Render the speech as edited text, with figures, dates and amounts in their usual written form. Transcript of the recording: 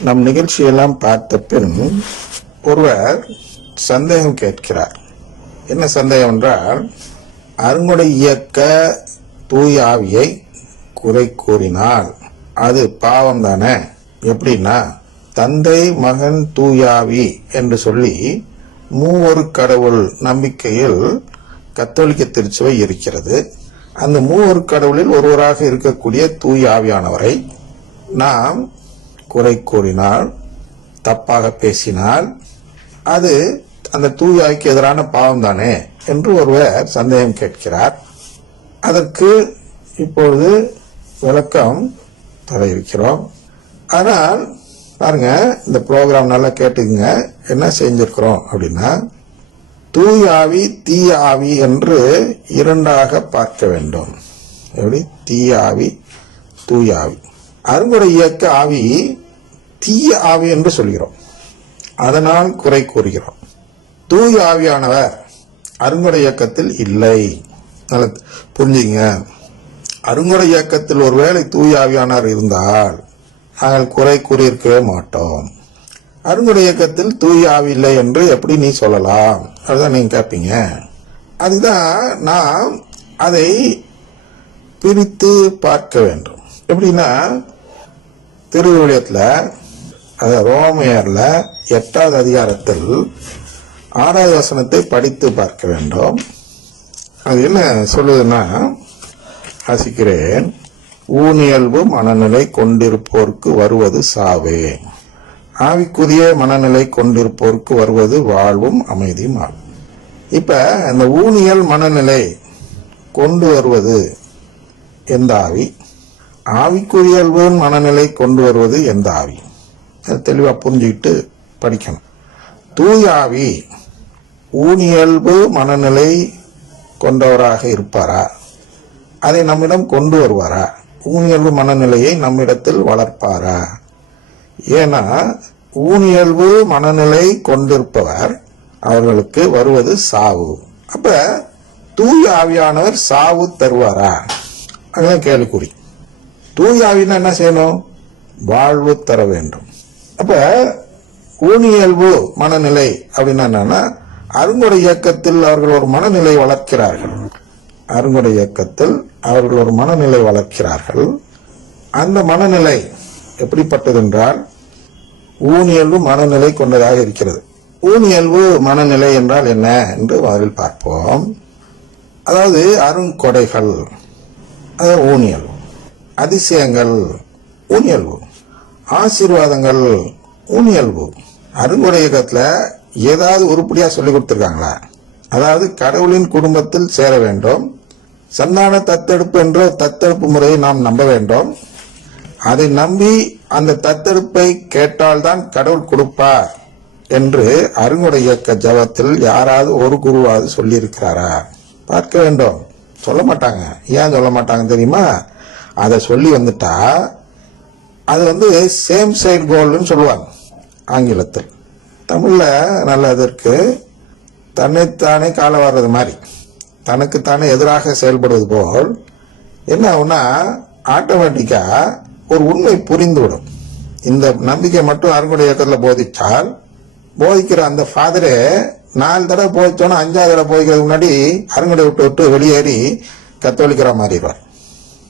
நம் நிகழ்ச்சியெல்லாம் பார்த்த பின் ஒருவர் சந்தேகம் கேட்கிறார். என்ன சந்தேகம் என்றால், அருங்குடை இயக்க தூய ஆவியை குறை கூறினால் அது பாவம் தானே? எப்படின்னா, தந்தை மகன் தூயாவி என்று சொல்லி மூவொரு கடவுள் நம்பிக்கையில் கத்தோலிக்க திருச்சபை இருக்கிறது. அந்த மூவொரு கடவுளில் ஒருவராக இருக்கக்கூடிய தூய ஆவியானவரை நாம் குறை கூறினால், தப்பாக பேசினால் அது அந்த தூயாவிக்கு எதிரான பாவம் தானே என்று ஒருவர் சந்தேகம் கேட்கிறார். அதற்கு இப்பொழுது விளக்கம் தர இருக்கிறோம். ஆனால் பாருங்க, இந்த ப்ரோக்ராம் நல்லா கேட்டுக்குங்க. என்ன செஞ்சிருக்கிறோம் அப்படின்னா, தூய ஆவி தீய ஆவி என்று இரண்டாக பார்க்க வேண்டும். எப்படி? தீய ஆவி தூய ஆவி. அருங்குடை இயக்க ஆவி தீய ஆவி என்று சொல்கிறோம், அதனால் குறை கூறுகிறோம். தூய ஆவியானவர் அருங்குடை இயக்கத்தில் இல்லை. புரிஞ்சுங்க. அருங்குடை இயக்கத்தில் ஒருவேளை தூய ஆவியானவர் இருந்தால் நாங்கள் குறை கூறியிருக்கவே மாட்டோம். அருங்குடை இயக்கத்தில் தூய ஆவி இல்லை என்று எப்படி நீ சொல்லலாம்? அதுதான் நீங்க கேட்பீங்க. அதுதான் நாம் அதை பிரித்து பார்க்க வேண்டும். எப்படின்னா, திருவிழியத்தில், அதாவது ரோமையர்ல 8வது அதிகாரத்தில் 6வது வசனத்தை படித்து பார்க்க வேண்டும். அது என்ன சொல்லுதுன்னா, வாசிக்கிறேன். ஊனியல்பு மனநிலை கொண்டிருப்போருக்கு வருவது சாவே, ஆவிக்குரிய மனநிலை கொண்டிருப்போருக்கு வருவது வாழ்வும் அமைதியும் ஆகும். இப்ப இந்த ஊனியல் மனநிலை கொண்டு வருவது எந்த ஆவி? ஆவிக்குரியல்பு மனநிலை கொண்டு வருவது எந்த ஆவி? தெளிவா புரிஞ்சுக்கிட்டு படிக்கணும். தூய ஆவி ஊனியல்பு மனநிலை கொண்டவராக இருப்பாரா? அதை நம்மிடம் கொண்டு வருவாரா? ஊனியல்பு மனநிலையை நம்மிடத்தில் வளர்ப்பாரா? ஏன்னா ஊனியல்பு மனநிலை கொண்டிருப்பவர் அவர்களுக்கு வருவது சாவு. அப்ப தூய ஆவியானவர் சாவு தருவாரா? அதுதான் கேள்விக்குறி. தூய ஆவினா என்ன செய்யணும்? வாழ்வு தர வேண்டும். அப்ப ஊனியல்பு மனநிலை அப்படின்னா என்னன்னா, அருங்குடை இயக்கத்தில் அவர்கள் ஒரு மனநிலை வளர்க்கிறார்கள். அருங்குடை இயக்கத்தில் அவர்கள் ஒரு மனநிலை வளர்க்கிறார்கள். அந்த மனநிலை எப்படிப்பட்டது என்றால், ஊனியல்பு மனநிலை கொண்டதாக இருக்கிறது. ஊனியல்பு மனநிலை என்றால் என்ன என்று முதலில் பார்ப்போம். அதாவது அருங்கொடைகள், அதாவது ஊனியல்பு, அதிசயங்கள் ஊனியல்பு, ஆசீர்வாதங்கள் ஊனியல்பு. அருங்குடை இயக்கத்தில் ஏதாவது உருப்படியா சொல்லி கொடுத்திருக்காங்களா? அதாவது கடவுளின் குடும்பத்தில் சேர வேண்டும், சந்தான தத்தெடுப்பு என்ற தத்தெடுப்பு முறையை நாம் நம்ப வேண்டும். அதை நம்பி அந்த தத்தெடுப்பை கேட்டால்தான் கடவுள் கொடுப்பார் என்று அருங்குடை இயக்க ஜபத்தில் யாராவது ஒரு குருவாவது சொல்லி இருக்கிறாரா? பார்க்க வேண்டும். சொல்ல மாட்டாங்க. ஏன் சொல்ல மாட்டாங்க தெரியுமா? அதை சொல்லி வந்துட்டா அது சேம் சைடு கோல்னு சொல்லுவாங்க ஆங்கிலத்தில். தமிழ்ல நல்ல இதற்கு தன்னைத்தானே கால வர்றது மாதிரி, தனக்குத்தானே எதிராக செயல்படுவது போல் என்ன ஆகும்னா, ஆட்டோமேட்டிக்கா ஒரு உண்மை புரிந்துவிடும். இந்த நம்பிக்கை மட்டும் அருங்குடை இயக்கத்தில் போதிச்சால், போதிக்கிற அந்த ஃபாதரே 4 தடவை போதிச்சோன்னா 5வது தடவை போதிக்கிறதுக்கு முன்னாடி அருங்குடை விட்டு வெளியேறி கத்தோலிக்கிறா மாறிடுவார்.